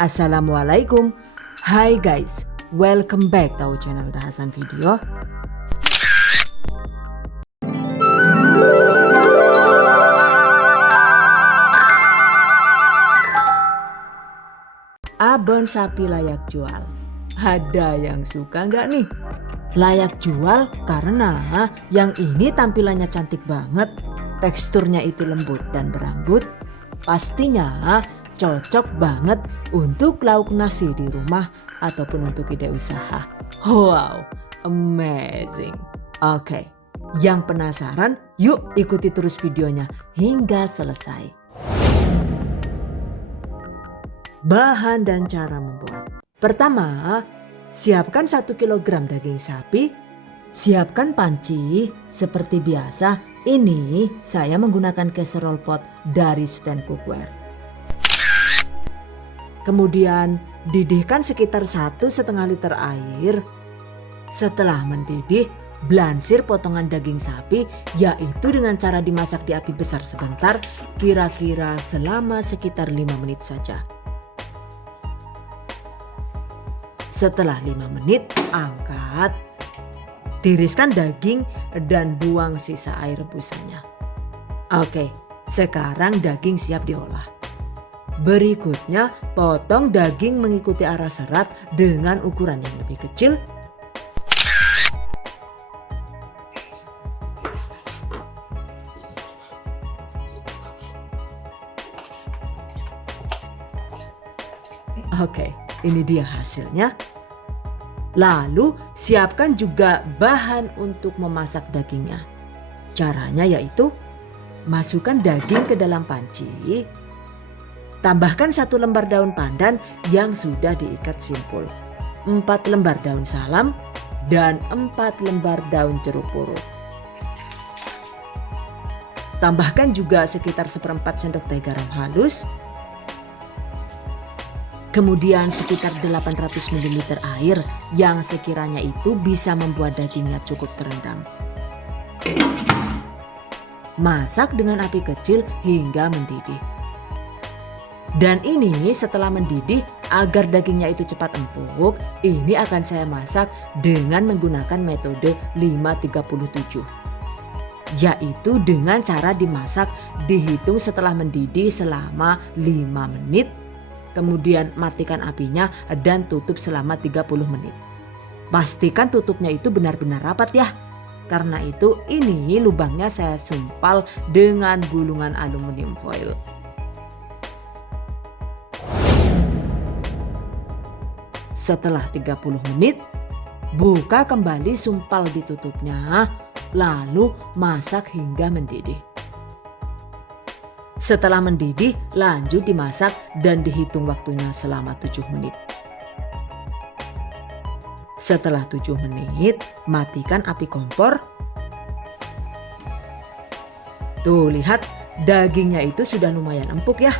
Assalamualaikum. Hai guys, welcome back to channel Dahasan Video. Abon sapi layak jual. Ada yang suka nggak nih? Layak jual karena yang ini tampilannya cantik banget, teksturnya itu lembut dan berambut. Pastinya cocok banget untuk lauk nasi di rumah ataupun untuk ide usaha. Wow, amazing. Oke, yang penasaran? Yuk ikuti terus videonya hingga selesai. Bahan dan cara membuat. Pertama, siapkan 1 kg daging sapi. Siapkan panci. Seperti biasa, ini saya menggunakan casserole pot dari stand cookware. Kemudian didihkan sekitar 1,5 liter air. Setelah mendidih, blansir potongan daging sapi, yaitu dengan cara dimasak di api besar sebentar, kira-kira selama sekitar 5 menit saja. Setelah 5 menit, angkat, tiriskan daging dan buang sisa air rebusannya. Oke, sekarang daging siap diolah. Berikutnya, potong daging mengikuti arah serat dengan ukuran yang lebih kecil. Oke, ini dia hasilnya. Lalu siapkan juga bahan untuk memasak dagingnya. Caranya yaitu masukkan daging ke dalam panci. Tambahkan 1 lembar daun pandan yang sudah diikat simpul, 4 lembar daun salam, dan 4 lembar daun jeruk purut. Tambahkan juga sekitar 1/4 sendok teh garam halus. Kemudian sekitar 800 ml air yang sekiranya itu bisa membuat dagingnya cukup terendam. Masak dengan api kecil hingga mendidih. Dan ini setelah mendidih, agar dagingnya itu cepat empuk, ini akan saya masak dengan menggunakan metode 5-37. Yaitu dengan cara dimasak dihitung setelah mendidih selama 5 menit. Kemudian matikan apinya dan tutup selama 30 menit. Pastikan tutupnya itu benar-benar rapat ya. Karena itu ini lubangnya saya sumpal dengan gulungan aluminium foil. Setelah 30 menit, buka kembali sumpal ditutupnya, lalu masak hingga mendidih. Setelah mendidih, lanjut dimasak dan dihitung waktunya selama 7 menit. Setelah 7 menit, matikan api kompor. Tuh lihat, dagingnya itu sudah lumayan empuk ya.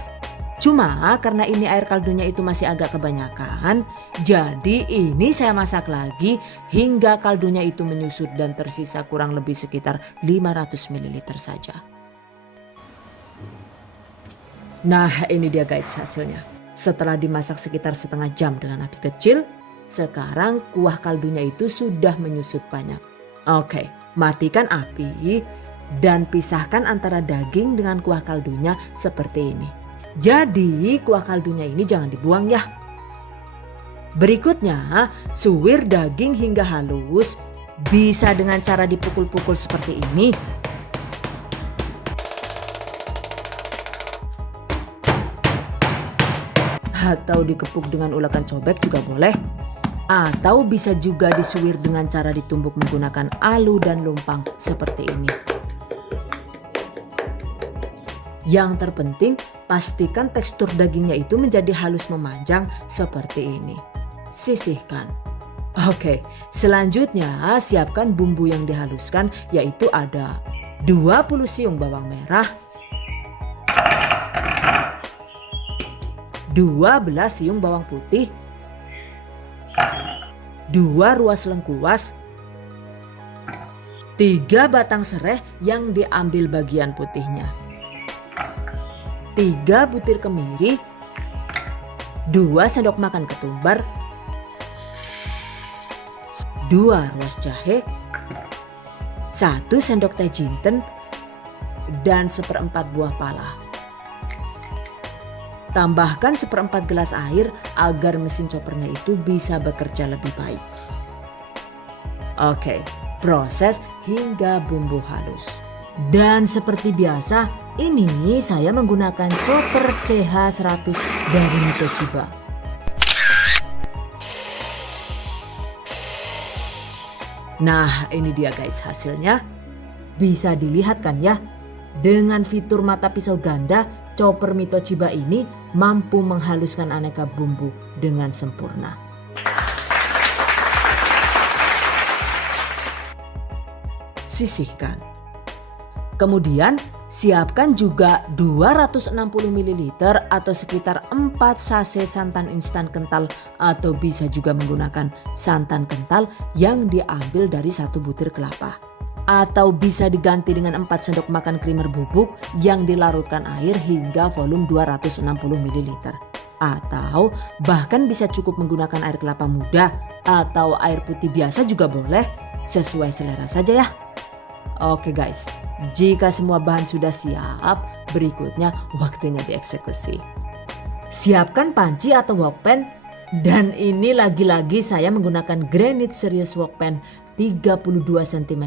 Cuma karena ini air kaldunya itu masih agak kebanyakan, jadi ini saya masak lagi hingga kaldunya itu menyusut dan tersisa kurang lebih sekitar 500 ml saja. Nah, ini dia guys hasilnya. Setelah dimasak sekitar setengah jam dengan api kecil, sekarang kuah kaldunya itu sudah menyusut banyak. Oke, matikan api dan pisahkan antara daging dengan kuah kaldunya seperti ini. Jadi kuah kaldunya ini jangan dibuang ya. Berikutnya, suwir daging hingga halus. Bisa dengan cara dipukul-pukul seperti ini. Atau dikepuk dengan ulakan cobek juga boleh. Atau bisa juga disuwir dengan cara ditumbuk menggunakan alu dan lumpang seperti ini. Yang terpenting pastikan tekstur dagingnya itu menjadi halus memanjang seperti ini. Sisihkan. Oke, selanjutnya siapkan bumbu yang dihaluskan, yaitu ada 20 siung bawang merah, 12 siung bawang putih, 2 ruas lengkuas, 3 batang serai yang diambil bagian putihnya, 3 butir kemiri, 2 sendok makan ketumbar, 2 ruas jahe, 1 sendok teh jinten, dan 1/4 buah pala. Tambahkan 1/4 gelas air agar mesin choppernya itu bisa bekerja lebih baik. Oke, proses hingga bumbu halus. Dan seperti biasa, ini saya menggunakan chopper CH100 dari Mitochiba. Nah, ini dia guys hasilnya. Bisa dilihat kan ya? Dengan fitur mata pisau ganda, chopper Mitochiba ini mampu menghaluskan aneka bumbu dengan sempurna. Sisihkan. Kemudian siapkan juga 260 ml atau sekitar 4 sachet santan instan kental atau bisa juga menggunakan santan kental yang diambil dari 1 butir kelapa. Atau bisa diganti dengan 4 sendok makan creamer bubuk yang dilarutkan air hingga volume 260 ml. Atau bahkan bisa cukup menggunakan air kelapa muda atau air putih biasa juga boleh, sesuai selera saja ya. Oke guys, jika semua bahan sudah siap, berikutnya waktunya dieksekusi. Siapkan panci atau wokpan, dan ini lagi-lagi saya menggunakan Granite Series Wokpan 32 cm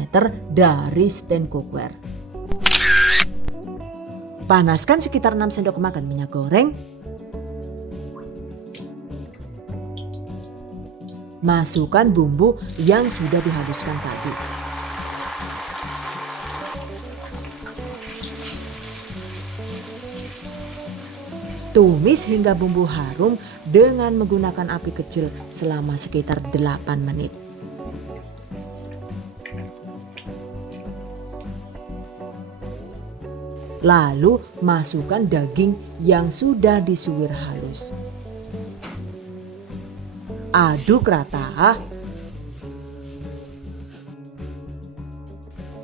dari stand cookware. Panaskan sekitar 6 sendok makan minyak goreng. Masukkan bumbu yang sudah dihaluskan tadi. Tumis hingga bumbu harum dengan menggunakan api kecil selama sekitar 8 menit. Lalu masukkan daging yang sudah disuwir halus. Aduk rata.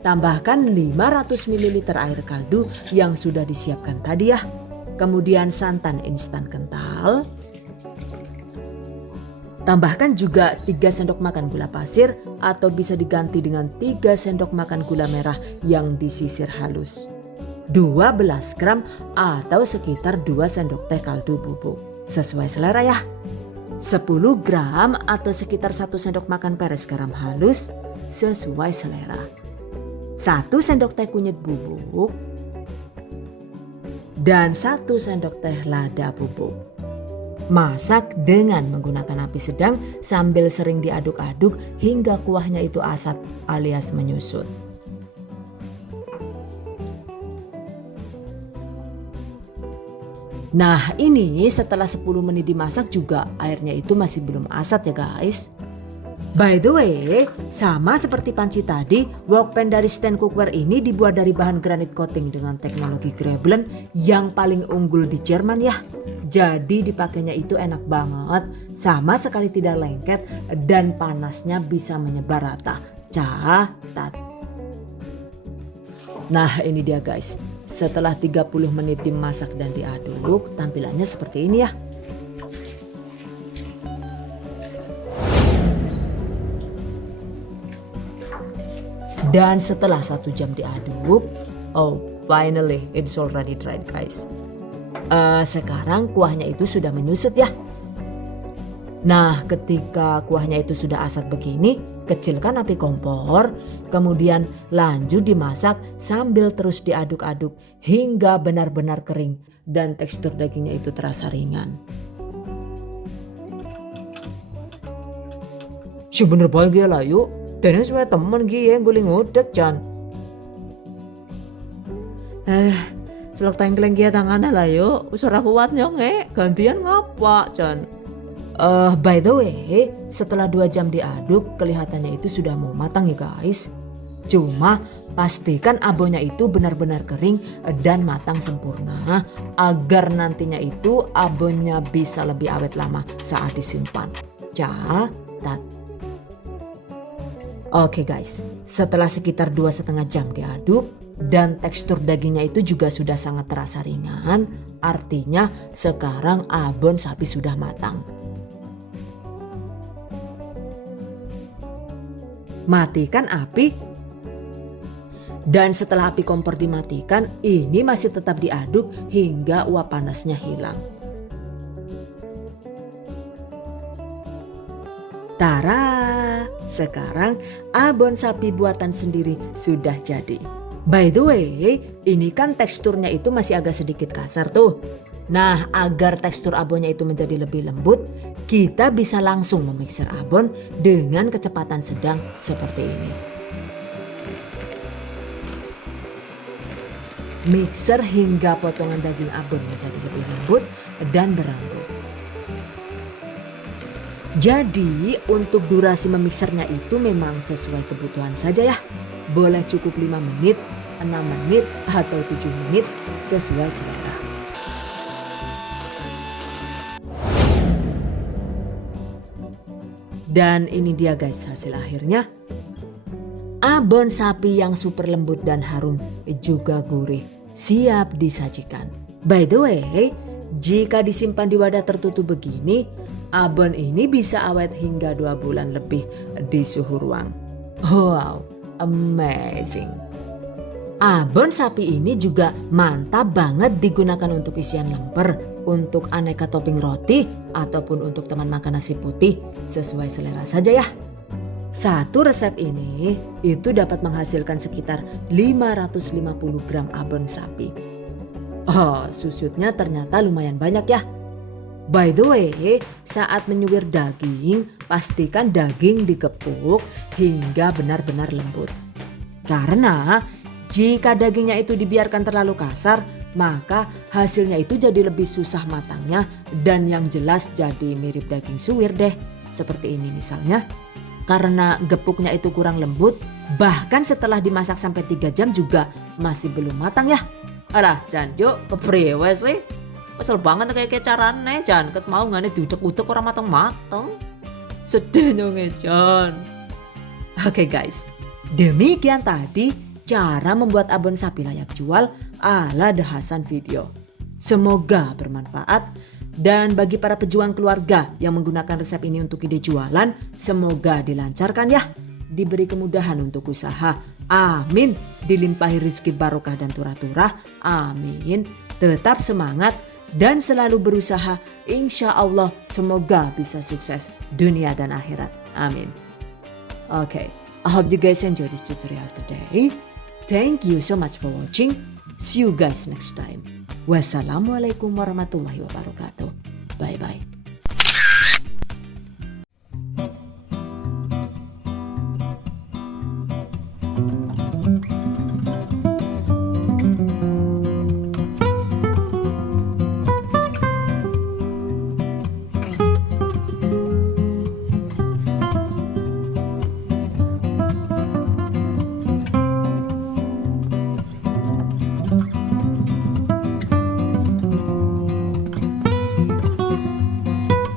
Tambahkan 500 ml air kaldu yang sudah disiapkan tadi ya. Kemudian santan instan kental. Tambahkan juga 3 sendok makan gula pasir atau bisa diganti dengan 3 sendok makan gula merah yang disisir halus. 12 gram atau sekitar 2 sendok teh kaldu bubuk. Sesuai selera ya. 10 gram atau sekitar 1 sendok makan peres garam halus sesuai selera. 1 sendok teh kunyit bubuk. Dan 1 sendok teh lada bubuk. Masak dengan menggunakan api sedang sambil sering diaduk-aduk hingga kuahnya itu asat alias menyusut. Nah ini setelah 10 menit dimasak juga airnya itu masih belum asat ya guys. By the way, sama seperti panci tadi, wokpan dari stand cookware ini dibuat dari bahan granit coating dengan teknologi Greblen yang paling unggul di Jerman ya. Jadi dipakainya itu enak banget, sama sekali tidak lengket dan panasnya bisa menyebar rata. Catat. Nah ini dia guys, setelah 30 menit dimasak dan diaduk, tampilannya seperti ini ya. Dan setelah 1 jam diaduk, oh finally it's already dried guys. Sekarang kuahnya itu sudah menyusut ya. Nah ketika kuahnya itu sudah asat begini, kecilkan api kompor, kemudian lanjut dimasak sambil terus diaduk-aduk hingga benar-benar kering dan tekstur dagingnya itu terasa ringan. Sebener baik ya lah yuk. Dene suwe temen ki ya guling udek Jan. Selok tengkleng ki tangannya lah yuk. Wis ora kuat nyonge, gantian ngapa Jan? By the way, setelah 2 jam diaduk kelihatannya itu sudah mau matang ya guys. Cuma pastikan abonnya itu benar-benar kering dan matang sempurna agar nantinya itu abonnya bisa lebih awet lama saat disimpan. Catat. Oke guys, setelah sekitar 2,5 jam diaduk, dan tekstur dagingnya itu juga sudah sangat terasa ringan. Artinya sekarang abon sapi sudah matang. Matikan api. Dan setelah api kompor dimatikan, ini masih tetap diaduk hingga uap panasnya hilang. Tara, sekarang abon sapi buatan sendiri sudah jadi. By the way, ini kan teksturnya itu masih agak sedikit kasar tuh. Nah, agar tekstur abonnya itu menjadi lebih lembut, kita bisa langsung memixer abon dengan kecepatan sedang seperti ini. Mixer hingga potongan daging abon menjadi lebih lembut dan berambut. Jadi untuk durasi memixernya itu memang sesuai kebutuhan saja ya. Boleh cukup 5 menit, 6 menit, atau 7 menit sesuai selera. Dan ini dia guys hasil akhirnya. Abon sapi yang super lembut dan harum juga gurih, siap disajikan. By the way, jika disimpan di wadah tertutup begini, abon ini bisa awet hingga 2 bulan lebih di suhu ruang. Wow, amazing. Abon sapi ini juga mantap banget digunakan untuk isian lemper, untuk aneka topping roti, ataupun untuk teman makan nasi putih, sesuai selera saja ya. Satu resep ini itu dapat menghasilkan sekitar 550 gram abon sapi. Oh, susutnya ternyata lumayan banyak ya. By the way, saat menyuwir daging, pastikan daging digepuk hingga benar-benar lembut. Karena jika dagingnya itu dibiarkan terlalu kasar, maka hasilnya itu jadi lebih susah matangnya dan yang jelas jadi mirip daging suwir deh. Seperti ini misalnya. Karena gepuknya itu kurang lembut, bahkan setelah dimasak sampai 3 jam juga masih belum matang ya. Alah, Jan, yuk kepriwe sih. Kesel banget kayak carane, Jan. Ket mau ngane diudek-udek orang matang-matang. Sedih nyonge, Jan. Oke guys, demikian tadi cara membuat abon sapi layak jual ala The Hasan Video. Semoga bermanfaat. Dan bagi para pejuang keluarga yang menggunakan resep ini untuk ide jualan, semoga dilancarkan ya. Diberi kemudahan untuk usaha. Amin. Dilimpahi rezeki barokah dan turah-turah. Amin. Tetap semangat dan selalu berusaha. Insya Allah semoga bisa sukses dunia dan akhirat. Amin. Okay, I hope you guys enjoy this tutorial today. Thank you so much for watching. See you guys next time. Wassalamualaikum warahmatullahi wabarakatuh. Bye bye.